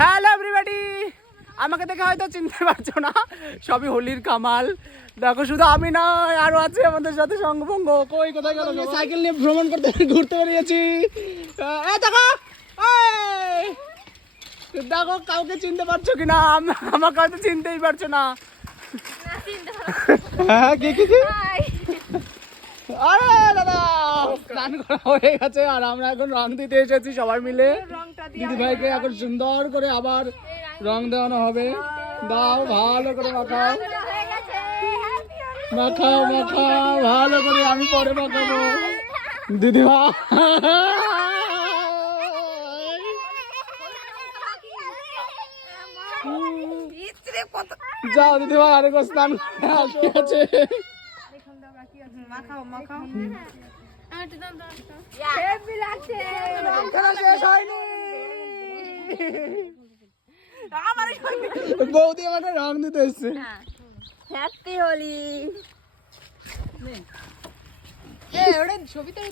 Hello everybody, আমাকে দেখে হয়তো চিনতে পারছো না, সবই হোলির কামাল। দেখো শুধু আমি না, আরো আছে আমাদের সাথে সঙ্গভঙ্গ। কই কোথায় গেল? সাইকেল নিয়ে ভ্রমণ করতে ঘুরতে বেরিয়েছি। দেখো দেখো কাউকে চিনতে পারছো কিনা? আমাকে হয়তো চিনতেই পারছো না। হ্যাঁ কি কি কি? আরে দাদা স্নান করা হয়ে গেছে আর আমরা এখন রং দিতে এসেছি সবাই মিলে। দিদি ভাইকে এখন সুন্দর করে আবার রং দেওয়ানো হবে। দাও ভালো করে মাখাও মাখাও মাখাও ভালো করে, আমি পরে মাখাবো। দিদি ভাই যাও দিদি ভাই আরেকবার স্নান ঠিক আছে। বৌদি আমার রং দিতে এসছে। হ্যাপি হোলি। ছবিটা